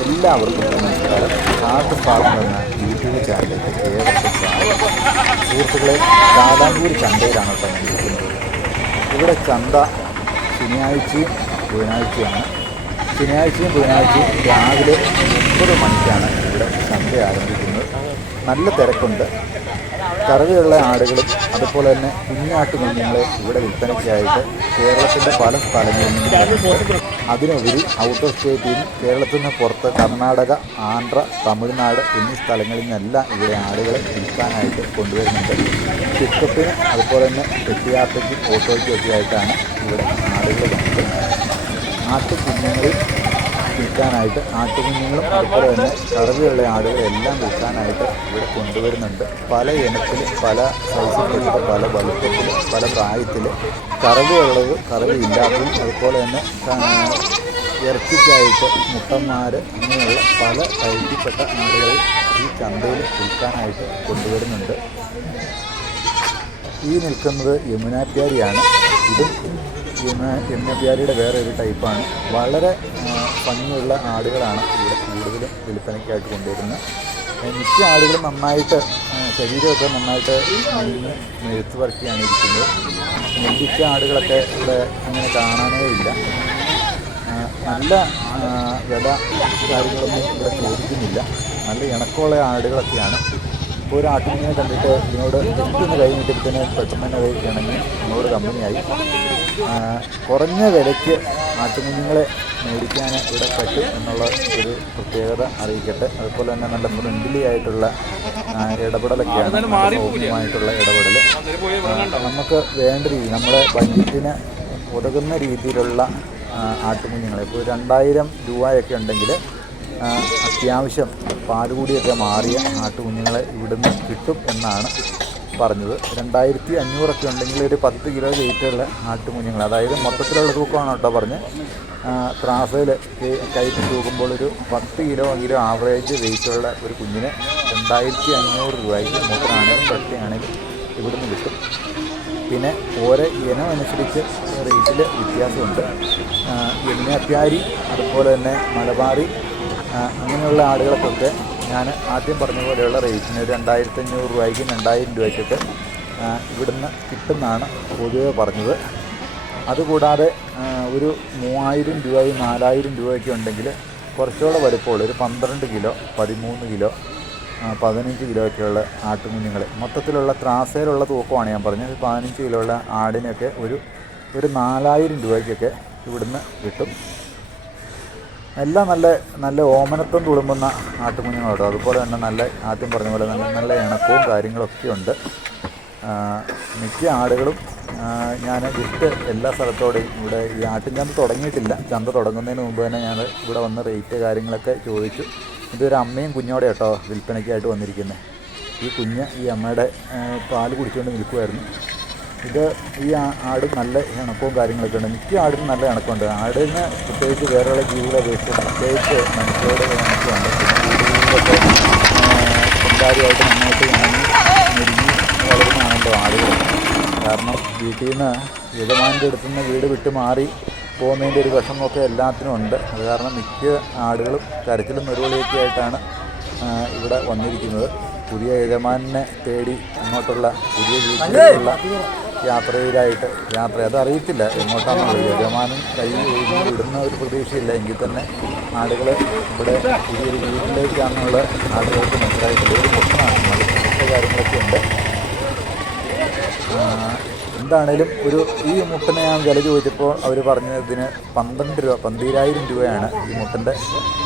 എല്ലാവർക്കും നമസ്കാരം. Card farm എന്ന യൂട്യൂബ് ചാനലിലേക്ക് ഏവർക്കും സ്വാഗതം. സുഹൃത്തുക്കളെ, കാലാങ്കൂർ ചന്തയിലാണ് കേട്ടോ ഞാൻ ഇരിക്കുന്നത്. ഇവിടെ ചന്ത ശനിയാഴ്ചയും ബുധനാഴ്ചയാണ്. ശനിയാഴ്ചയും ബുധനാഴ്ചയും രാവിലെ 9 മണിക്കാണ് ഇവിടെ ചന്ത ആരംഭിക്കുന്നത്. നല്ല തിരക്കുണ്ട്. കറവയുള്ള ആടുകളും അതുപോലെ തന്നെ കുഞ്ഞാട്ട് കുഞ്ഞുങ്ങളെ ഇവിടെ വിൽപ്പനയ്ക്കായിട്ട് കേരളത്തിൻ്റെ പല സ്ഥലങ്ങളിൽ നിന്നും, അതിനുപരി ഔട്ട് ഓഫ് സ്റ്റേറ്റിൽ നിന്നും കേരളത്തിൽ നിന്ന് പുറത്ത് കർണാടക, ആന്ധ്ര, തമിഴ്നാട് എന്നീ സ്ഥലങ്ങളിൽ നിന്നെല്ലാം ഇവിടെ ആടുകളെ വിൽക്കാനായിട്ട് കൊണ്ടുവരുന്നുണ്ട്. പിക്കപ്പിന് അതുപോലെ തന്നെ പെട്ടിയാത്രയ്ക്കും ഓട്ടോയ്ക്കും ഒക്കെ ആയിട്ടാണ് ഇവിടെ ആടുകൾ വന്നത്. ആട്ടുകുഞ്ഞുങ്ങളിൽ വിൽക്കാനായിട്ട് ആട്ടുകുഞ്ഞുങ്ങളും അതുപോലെ തന്നെ കറവയുള്ള ആടുകളെല്ലാം വിൽക്കാനായിട്ട് ഇവിടെ കൊണ്ടുവരുന്നുണ്ട്. പല ഇനത്തിൽ, പല സൈസിൽപ്പെട്ട, പല വലുപ്പത്തിൽ, പല പ്രായത്തിൽ, കറവയുള്ളത്, കറവയില്ലാത്തതും, അതുപോലെ തന്നെ ഇറച്ചിക്കായിട്ട് മുട്ടന്മാർ, അങ്ങനെയുള്ള പല ടൈപ്പിൽപ്പെട്ട ആടുകളെ ഈ ചന്തയിൽ വിൽക്കാനായിട്ട് കൊണ്ടുവരുന്നുണ്ട്. ഈ നിൽക്കുന്നത് യമുനാപ്യാരിയാണ്. ഇതും യമുനാപ്യാരിയുടെ വേറെ ഒരു ടൈപ്പാണ്. വളരെ ഭംഗിയുള്ള ആടുകളാണ് ഇവിടെ കൂടുതലും വിൽപ്പനയ്ക്കായിട്ട് കൊണ്ടുവരുന്നത്. മിക്ക ആടുകളും നന്നായിട്ട് ശരീരമൊക്കെ നന്നായിട്ട് മെഴുത്ത് വർക്കിയാണ് ഇരിക്കുന്നത്. മിക്ക ആടുകളൊക്കെ ഇവിടെ അങ്ങനെ കാണാനേ ഇല്ല. നല്ല വില കാര്യങ്ങളൊന്നും ഇവിടെ ചോദിക്കുന്നില്ല. നല്ല ഇണക്കമുള്ള ആടുകളൊക്കെയാണ്. ഇപ്പോൾ ഒരു ആട്ടുകുഞ്ഞിനെ കണ്ടിട്ട് ഇതിനോട് ജസ്റ്റ് കൈ നീട്ടിയപ്പോഴത്തേന് പെട്ടെന്ന് തന്നെ അത് ഇണങ്ങി നമ്മളോട് കമ്പനിയായി. കുറഞ്ഞ വിലയ്ക്ക് ആട്ടുകുഞ്ഞുങ്ങളെ മേടിക്കാൻ ഇവിടെ പറ്റും എന്നുള്ള ഒരു പ്രത്യേകത അറിയിക്കട്ടെ. അതുപോലെ തന്നെ നല്ല ഫ്രണ്ട്ലി ആയിട്ടുള്ള ഇടപെടലൊക്കെയാണ്, സൗമ്യമായിട്ടുള്ള ഇടപെടൽ. നമുക്ക് വേണ്ട രീതി, നമ്മുടെ ബഡ്ജറ്റിന് ഉതകുന്ന രീതിയിലുള്ള ആട്ടുകുഞ്ഞുങ്ങളെ, ഇപ്പോൾ 2000 രൂപയൊക്കെ ഉണ്ടെങ്കിൽ അത്യാവശ്യം പാലുകൂടിയൊക്കെ മാറിയ ആട്ടുകുഞ്ഞുങ്ങളെ ഇവിടുന്ന് കിട്ടും എന്നാണ് പറഞ്ഞത്. 2500 ഉണ്ടെങ്കിൽ ഒരു 10 കിലോ വെയിറ്റുള്ള ആട്ടുകുഞ്ഞുങ്ങൾ, അതായത് മൊത്തത്തിലുള്ള തൂക്കമാണ് കേട്ടോ പറഞ്ഞ്. ത്രാസയിൽ കയറ്റി തൂക്കുമ്പോൾ ഒരു 10 കിലോ എങ്കിലും ആവറേജ് വെയിറ്റുള്ള ഒരു കുഞ്ഞിന് 2500 രൂപയ്ക്ക് മൂത്രമാണെങ്കിലും പെട്ടയാണെങ്കിലും ഇവിടുന്ന് കിട്ടും. പിന്നെ ഓരോ ഇനം അനുസരിച്ച് റേറ്റിൽ വ്യത്യാസമുണ്ട്. യമുനാപ്യാരി അതുപോലെ തന്നെ മലബാറി അങ്ങനെയുള്ള ആടുകൾക്കൊക്കെ ഞാൻ ആദ്യം പറഞ്ഞ പോലെയുള്ള റേറ്റിന് 2500 രൂപയ്ക്കും 2000 രൂപയ്ക്കൊക്കെ ഇവിടുന്ന് കിട്ടുമെന്നാണ് പൊതുവെ പറഞ്ഞത്. അതുകൂടാതെ ഒരു 3000 രൂപയും 4000 രൂപയൊക്കെ ഉണ്ടെങ്കിൽ കുറച്ചുകൂടെ വലുപ്പമുള്ള ഒരു 12 കിലോ, 13 കിലോ, 15 കിലോ ഒക്കെയുള്ള ആട്ടുകുഞ്ഞുങ്ങൾ, മൊത്തത്തിലുള്ള ത്രാസയിലുള്ള തൂക്കമാണ് ഞാൻ പറഞ്ഞത്. 15 കിലോ ഉള്ള ആടിനൊക്കെ ഒരു 4000 രൂപയ്ക്കൊക്കെ ഇവിടുന്ന് കിട്ടും. എല്ലാം നല്ല ഓമനത്വം തുളുമ്പുന്ന ആട്ടുകുഞ്ഞുങ്ങളോട്ടോ. അതുപോലെ തന്നെ നല്ല ആദ്യം പറഞ്ഞ പോലെ നല്ല ഇണക്കവും കാര്യങ്ങളൊക്കെ ഉണ്ട്. മിക്ക ആടുകളും ഞാൻ ജസ്റ്റ് എല്ലാ സ്ഥലത്തോടെയും ഇവിടെ ഈ ആട്ടിൻചന്ത തുടങ്ങിയിട്ടില്ല. ചന്ത തുടങ്ങുന്നതിന് മുമ്പ് തന്നെ ഞാൻ ഇവിടെ വന്ന് റേറ്റ് കാര്യങ്ങളൊക്കെ ചോദിച്ചു. ഇതൊരു അമ്മയും കുഞ്ഞോടെ കേട്ടോ വിൽപ്പനയ്ക്കായിട്ട് വന്നിരിക്കുന്നത്. ഈ കുഞ്ഞ് ഈ അമ്മയുടെ പാല് കുടിച്ചുകൊണ്ട് നിൽക്കുമായിരുന്നു. ഈ ആട് നല്ല ഇണക്കവും കാര്യങ്ങളൊക്കെ ഉണ്ട്. മിക്ക ആടിനും നല്ല ഇണക്കമുണ്ട്. ആടിന് പ്രത്യേകിച്ച് വേറെയുള്ള ജീവികളെ അപേക്ഷിച്ച് പ്രത്യേകിച്ച് മനുഷ്യരോട് ഇണക്കമുണ്ട്. വീടുകളിലൊക്കെ സ്വന്തമായിട്ട് നന്നായിട്ട് ഇണങ്ങി മുരുങ്ങി വളരുന്നതാണല്ലോ ആടുകൾ. കാരണം വീട്ടിൽ നിന്ന് യജമാൻ്റെ അടുത്തു നിന്ന് വീട് വിട്ട് മാറി പോകുന്നതിൻ്റെ ഒരു വിഷമമൊക്കെ എല്ലാത്തിനും ഉണ്ട്. അത് കാരണം മിക്ക ആടുകളും കരച്ചിലും നെറുവിളിയൊക്കെ ആയിട്ടാണ് ഇവിടെ വന്നിരിക്കുന്നത്. പുതിയ യജമാനെ തേടി അങ്ങോട്ടുള്ള പുതിയ വീട്ടിലേക്കുള്ള യാത്രയിലായിട്ട് അതറിയത്തില്ല എങ്ങോട്ടാണെന്നുള്ളത്. യജമാനും കൈ വിടുന്ന ഒരു പ്രതീക്ഷയില്ല. എങ്കിൽ തന്നെ ആടുകൾ ഇവിടെ പുതിയൊരു വീട്ടിലേക്കാണെന്നുള്ള ആടുകൾക്ക് മനസ്സിലായിട്ടില്ല. ഒരു പ്രശ്നമാണ്. മറ്റു കാര്യങ്ങളൊക്കെ ഉണ്ട്. എന്താണേലും ഈ മുട്ടനെ ഞാൻ വില ചോദിച്ചപ്പോൾ അവർ പറഞ്ഞതിന് 12,000 രൂപയാണ് ഈ മുട്ടൻ്റെ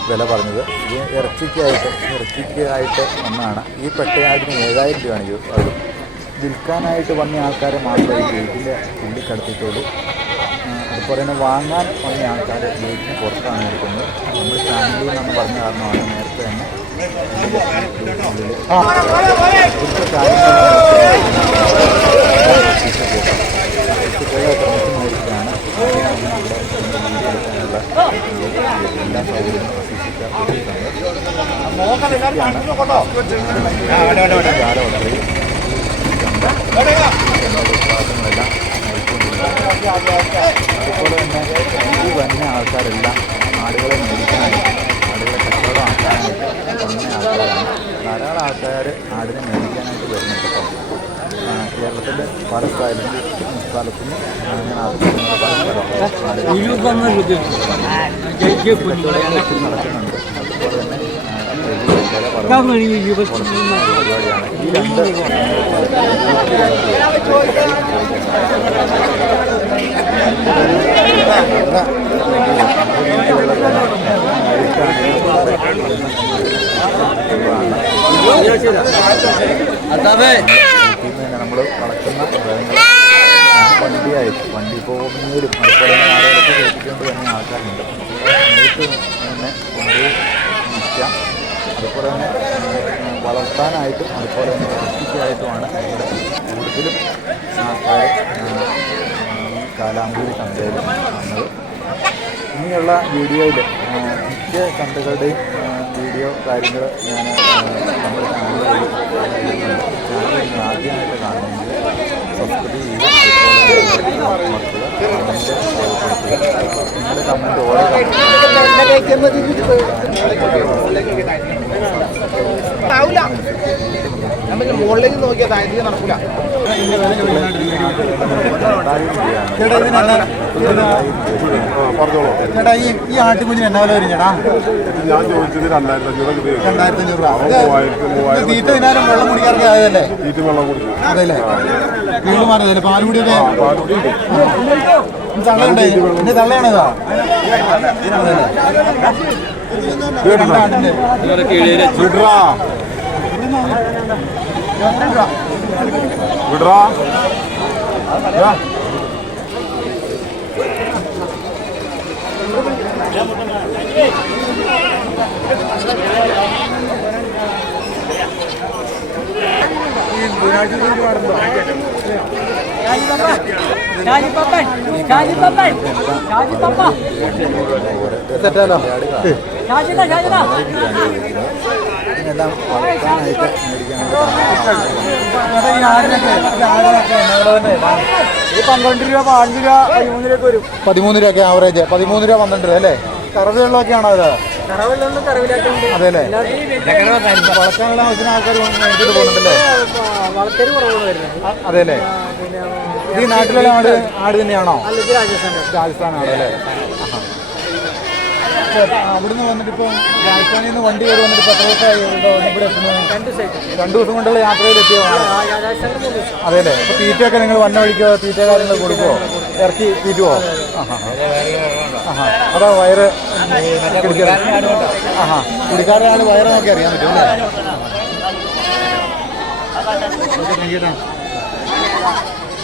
വില പറഞ്ഞത്. ഇത് ഇറച്ചിക്കായിട്ട് ഒന്നാണ്. ഈ പെട്ടയാടിന് 7000 രൂപയാണ് അത്. വിൽക്കാനായിട്ട് വന്ന ആൾക്കാരെ മാത്രമേ ഗേറ്റിൻ്റെ ഉള്ളിൽ കടത്തിയിട്ടുള്ളൂ. അതുപോലെ തന്നെ വാങ്ങാൻ വന്ന ആൾക്കാർ ഗേറ്റിന് പുറത്താണ് എടുക്കുന്നത്. നമ്മൾ ചാനലിൽ നിന്നാണ് പറഞ്ഞ കാരണമാണ് നേരത്തെ തന്നെ ഇവിടുത്തെ കാര്യങ്ങളാണ് എല്ലാ സൗകര്യങ്ങളും വിശ്വാസങ്ങളെല്ലാം അതുപോലെ തന്നെ ഈ വന്ന ആൾക്കാരെല്ലാം ആടുകളെ മേടിക്കാനായിട്ട് ആടുകളെ ആൾക്കാർ ആടിനെ മേടിക്കാനായിട്ട് വരുന്നുണ്ട്. കേട്ടോ, കേരളത്തിൻ്റെ പല സ്ഥലത്തുനിന്ന് അങ്ങനെ നടക്കുന്നുണ്ട്. അതുപോലെ തന്നെ പരിപാടിയാണ്. ഈ രണ്ട് നമ്മൾ വളർത്തുന്ന മൃഗങ്ങൾ വണ്ടി പോകുന്നതിലും അതുപോലെ ആളുകളൊക്കെ കേൾപ്പിച്ചുകൊണ്ട് തന്നെ ആൾക്കാരുണ്ട്. നേരിട്ട് തന്നെ കൊണ്ടുപോയി വിൽക്കാം. അതുപോലെ തന്നെ വളർത്താനായിട്ടും അതുപോലെ തന്നെ കൃഷിക്കായിട്ടുമാണ് ഇവിടെ കൂടുതലും ആൾക്കാർ ഈ കാലാമ്പൂരി ചന്തയിൽ വന്നത്. ഇനിയുള്ള വീഡിയോയിൽ മിക്ക ചന്തകളുടെയും വീഡിയോ കാര്യങ്ങൾ ഞാൻ നമ്മുടെ ചാനൽ വഴി ചാനൽ ആദ്യമായിട്ട് കാണുമെങ്കിൽ സബ്സ്ക്രൈബ് ചെയ്യുക. അതുപോലെ നിങ്ങളുടെ കമൻറ്റ് ഓരോ മുകളിലേക്ക് നോക്കിയാൽ താഴത്തേക്ക് നടക്കൂല. ചേട്ടാ ഈ ആട്ടുകുഞ്ഞിന് എന്നാ വില വരും ചേട്ടാ? ഞാൻ ചോദിച്ചത് 2500 രൂപ. തീറ്റ ഇതിനാലും വെള്ളം കുടിക്കാറൊക്കെ ആയതല്ലേ? തീറ്റ വെള്ളം കുടിക്കും. അതെല്ലേ, വീണ്ടും മാറിയതല്ലേ? പാലുകൂടിയൊക്കെ തള്ളയുണ്ടേ? എന്റെ തള്ളയാണേതാ? വിടറാ സെറ്റാലോ? എല്ലാം വളർത്താനായിട്ട് ഈ 12 രൂപ 15 രൂപ 13 രൂപ വരും. 13 രൂപ ആവറേജ്. 13 രൂപ 12 രൂപ അല്ലേ? കറവ് വെള്ളമൊക്കെയാണോ അത്? അതെ അല്ലേ? വളർത്താനുള്ള ആവശ്യത്തിന് ആൾക്കാർ മേടിച്ചിട്ട് പോകുന്നുണ്ടല്ലേ? അതെ അല്ലേ? ഈ നാട്ടിലുള്ള ആട് തന്നെയാണോ? രാജസ്ഥാനാണോ അല്ലേ? അവിടുന്ന് വന്നിട്ട് ഇപ്പം രാജസ്ഥാനിൽ നിന്ന് വണ്ടി കയറി വന്നിട്ട് എത്ര ദിവസമായി ഇവിടെ എത്തുന്നത്? 2 ദിവസം കൊണ്ടുള്ള യാത്രയിൽ എത്തിയതാണ്. അതെ അല്ലേ? അപ്പോൾ തീറ്റയൊക്കെ നിങ്ങൾ വന്ന വഴിക്കോ തീറ്റ കാര്യങ്ങൾ കൊടുക്കുമോ? ഇറക്കി തീറ്റുമോ? അതോ വയറ് കുടിക്കാരുടെ ആൾ വയറ് നോക്കി അറിയാൻ പറ്റും അല്ലേ?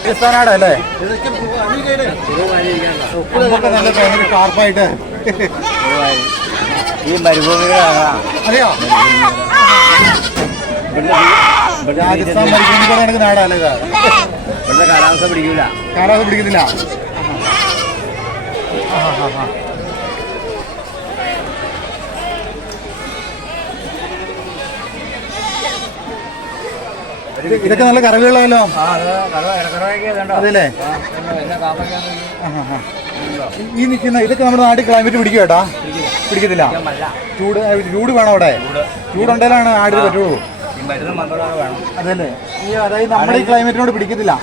രാജസ്ഥാനാടല്ലേ? ഉപ്പൊക്കെ നല്ല ഭയങ്കര ഷാർപ്പായിട്ട് ഈ മരുഭൂമിയുടെ അറിയോ? രാജസ്ഥാൻ മരുഭൂമി കണക്ക് നാടല്ലേ ഇത്? ഇവിടുത്തെ കാലാവസ്ഥ പിടിക്കൂല. കാലാവസ്ഥ പിടിക്കുന്നില്ല. ഇതൊക്കെ നല്ല കറവുകളല്ലോ. അതെല്ലേ? ഈ നിൽക്കുന്ന ഇതൊക്കെ നമ്മുടെ നാട്ടിൽ ക്ലൈമറ്റ് പിടിക്കും കേട്ടാ? പിടിക്കത്തില്ല. ചൂട് വേണം അവിടെ. ചൂടുണ്ടെങ്കിലാണ് ആടിന് പറ്റുള്ളൂ. അതല്ലേ? ഈ അതായത് നമ്മുടെ ഈ ക്ലൈമറ്റിനോട് പിടിക്കത്തില്ല.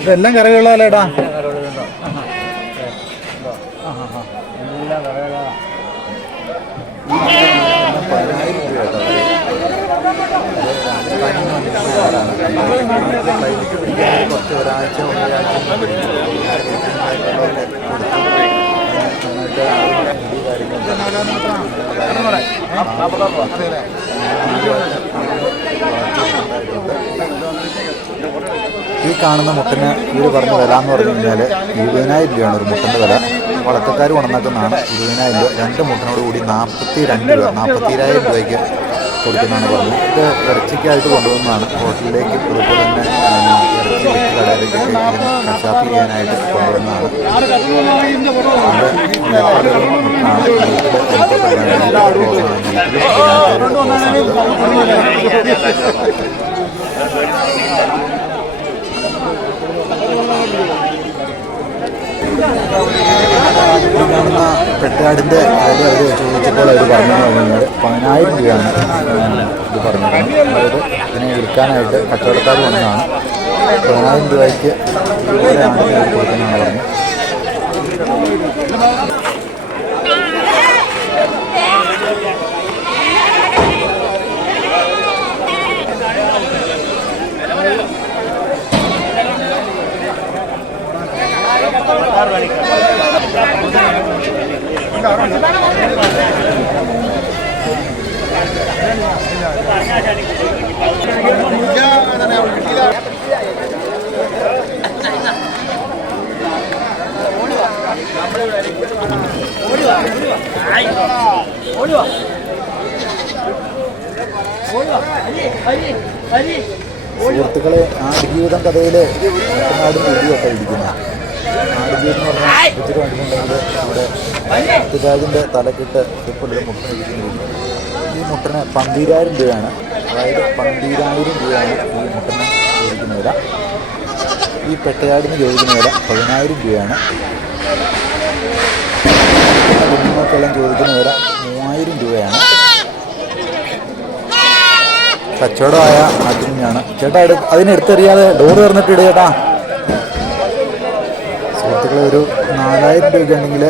ഇതെല്ലാം കറികളുള്ളതല്ലേ ഏട്ടാ? കുറച്ച് ഒരാഴ്ച ഈ കാണുന്ന മുട്ടന് ഇവർ പറഞ്ഞ വില എന്ന് പറഞ്ഞു കഴിഞ്ഞാൽ 20,000 രൂപയാണ് ഒരു മുട്ടൻ്റെ വില. വളർത്തക്കാർ ഉണർന്നാക്കുന്നതാണ്. 20,000 രൂപ. 2 മുട്ടനോട് കൂടി 42 രൂപ 42,000 രൂപയ്ക്ക് കൊടുക്കുന്നതാണ് പറഞ്ഞത്. ഇത് ഇറച്ചിക്കായിട്ട് കൊണ്ടുവന്നതാണ്. ഹോട്ടലിലേക്ക് അതുപോലെ തന്നെ ഇറച്ചി കടയിലേക്കൊക്കെ കശാപ്പ് ചെയ്യാനായിട്ട് കൊണ്ടുവന്നതാണ്. പെട്ടയാടിൻ്റെ വില അവർ ചോദിച്ചപ്പോൾ അവർ പറഞ്ഞു കഴിഞ്ഞാൽ 10,000 രൂപയാണ് ഇത് പറഞ്ഞിരുന്നത്. അതായത് ഇതിനെ വിൽക്കാനായിട്ട് കച്ചവടക്കാർ വന്നതാണ്. 10,000 രൂപയ്ക്ക് ഇതുപോലെ ആടിനെ കൊടുക്കുന്നതാണ് പറഞ്ഞു. സുഹൃത്തുക്കളെ, ആടുജീവിതം കഥയിലെ ആടും വീഡിയോക്കെ ഇരിക്കുന്നത്. ആടുജീവിതം എന്ന് പറഞ്ഞാൽ ഒത്തിരി കണ്ടിട്ടുണ്ടെങ്കിൽ അവിടെ പൃഥ്വിരാജിൻ്റെ തലക്കിട്ട് ഇപ്പോൾ ഒരു മുട്ട ഇരിക്കുന്നത്. ഈ മുട്ടന് 12,000 രൂപയാണ്. അതായത് 12,000 രൂപയാണ് ഈ മുട്ടന് ചോദിക്കുന്ന വില. ഈ പെട്ടയാടിന് ചോദിക്കുന്ന വില 10,000 രൂപയാണ്. കുഞ്ഞുങ്ങൾക്കെല്ലാം ചോദിക്കുന്ന വില 3,000 രൂപയാണ്. കച്ചവടമായ ആട്ടിനാണ്. ചേട്ടാ അതിനെടുത്തെറിയാതെ ഡോറ് തുറന്നിട്ട് ഇടുക ചേട്ടാ. സുഹൃത്തുക്കളെ, ഒരു 4,000 രൂപയ്ക്കുണ്ടെങ്കിൽ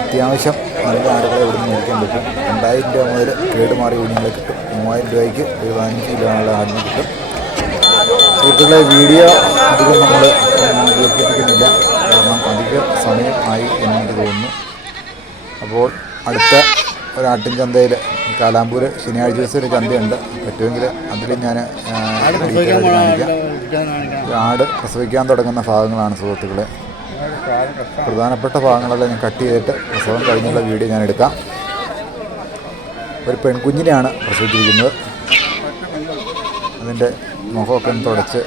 അത്യാവശ്യം നല്ല ആടുകളെ ഇവിടെ നിന്ന് മേടിക്കാൻ പറ്റും. 2,000 രൂപ മുതൽ കേടുമാറിയ കുഞ്ഞുങ്ങളെ കിട്ടും. 3,000 രൂപയ്ക്ക് ഒരു 15 കിലോയുള്ള ആടിന് കിട്ടും. സുഹൃത്തുക്കളെ, വീഡിയോ അധികം നമ്മൾ ദീർഘിപ്പിക്കുന്നില്ല, കാരണം അധിക സമയം ആയി എന്നെനിക്ക് തോന്നുന്നു. അപ്പോൾ അടുത്ത ഒരാട്ടിൻ ചന്തയിൽ കാലാമ്പൂർ ശനിയാഴ്ച ദിവസം ഒരു ചന്തയുണ്ട്. പറ്റുമെങ്കിൽ അതിൽ ഞാൻ കാണിക്കാം. ആട് പ്രസവിക്കാൻ തുടങ്ങുന്ന ഭാഗങ്ങളാണ് സുഹൃത്തുക്കളെ. പ്രധാനപ്പെട്ട ഭാഗങ്ങളെല്ലാം ഞാൻ കട്ട് ചെയ്തിട്ട് പ്രസവം കഴിഞ്ഞുള്ള വീഡിയോ ഞാൻ എടുക്കാം. ഒരു പെൺകുഞ്ഞിനെയാണ് പ്രസവിച്ചിരിക്കുന്നത്. അതിൻ്റെ മുഖമൊക്കെ തുടച്ച്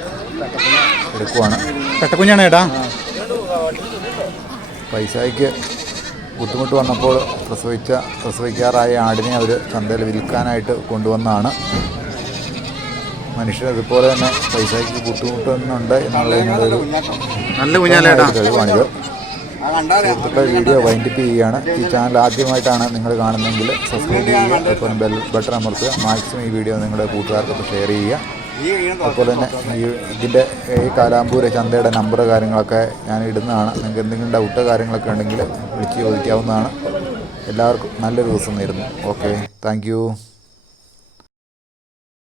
എടുക്കുവാണ്. പെട്ടക്കുഞ്ഞാണ് ചേട്ടാ. പൈസയ്ക്ക് ബുദ്ധിമുട്ട് വന്നപ്പോൾ പ്രസവിക്കാറായ ആടിനെ അവർ ചന്തയിൽ വിൽക്കാനായിട്ട് കൊണ്ടുവന്നതാണ്. മനുഷ്യർ അതുപോലെ തന്നെ പൈസയ്ക്ക് ബുദ്ധിമുട്ടുന്നുണ്ട് എന്നുള്ളതിനൊരു നല്ല കുഞ്ഞാലേട്ടാ തെളിവാണിത്. സുഹൃത്തുക്കളെ, വീഡിയോ വൈൻഡപ്പ് ചെയ്യുകയാണ്. ഈ ചാനൽ ആദ്യമായിട്ടാണ് നിങ്ങൾ കാണുന്നതെങ്കിൽ സബ്സ്ക്രൈബ് ചെയ്യുക, അതുപോലെ ബെൽ ബട്ടൺ അമർത്തുക. മാക്സിമം ഈ വീഡിയോ നിങ്ങളുടെ കൂട്ടുകാർക്കൊക്കെ ഷെയർ ചെയ്യുക. അതുപോലെ തന്നെ ഇതിൻ്റെ ഈ കാലാമ്പൂർ ചന്തയുടെ നമ്പർ കാര്യങ്ങളൊക്കെ ഞാൻ ഇടുന്നതാണ്. നിങ്ങൾക്ക് എന്തെങ്കിലും ഡൗട്ടോ കാര്യങ്ങളൊക്കെ ഉണ്ടെങ്കിൽ വിളിച്ച് ചോദിക്കാവുന്നതാണ്. എല്ലാവർക്കും നല്ലൊരു ദിവസം നേരുന്നു. Okay, thank you.